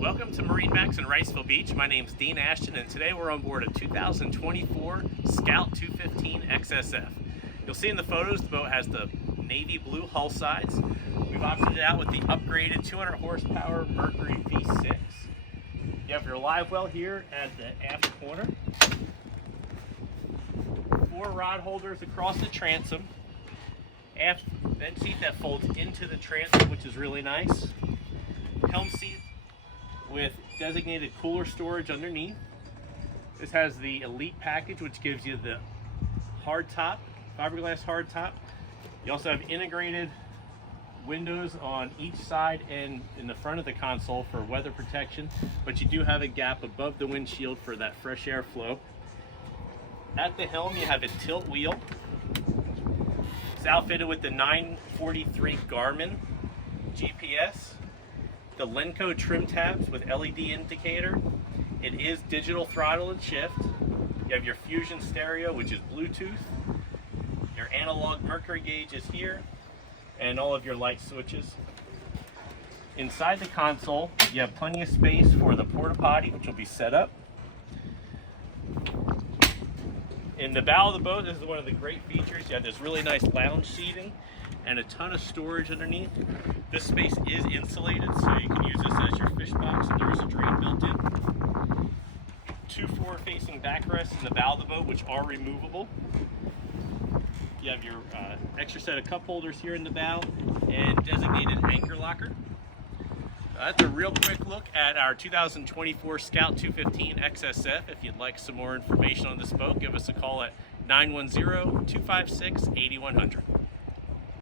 Welcome to MarineMax in Wrightsville Beach. My name is Dean Ashton, and today we're on board a 2024 Scout 215 XSF. You'll see in the photos the boat has the navy blue hull sides. We've opted it out with the upgraded 200 horsepower Mercury V6. You have your live well here at the aft corner. 4 rod holders across the transom. Aft vent seat that folds into the transom, which is really nice. Helm seat with designated cooler storage underneath. This has the Elite package, which gives you the hard top, fiberglass hard top. You also have integrated windows on each side and in the front of the console for weather protection, but you do have a gap above the windshield for that fresh air flow. At the helm you have a tilt wheel. It's outfitted with the 943 Garmin GPS. The Lenco trim tabs with LED indicator. It is digital throttle and shift. You have your Fusion stereo, which is Bluetooth. Your analog mercury gauge is here, and all of your light switches. Inside the console, you have plenty of space for the porta potty, which will be set up. In the bow of the boat, this is one of the great features. You have this really nice lounge seating and a ton of storage underneath. This space is insulated, so you can use this as your fish box, and there is a drain built in. 2 forward-facing backrests in the bow of the boat, which are removable. You have your extra set of cup holders here in the bow and designated anchor locker. That's a real quick look at our 2024 Scout 215 XSF. If you'd like some more information on this boat, give us a call at 910-256-8100.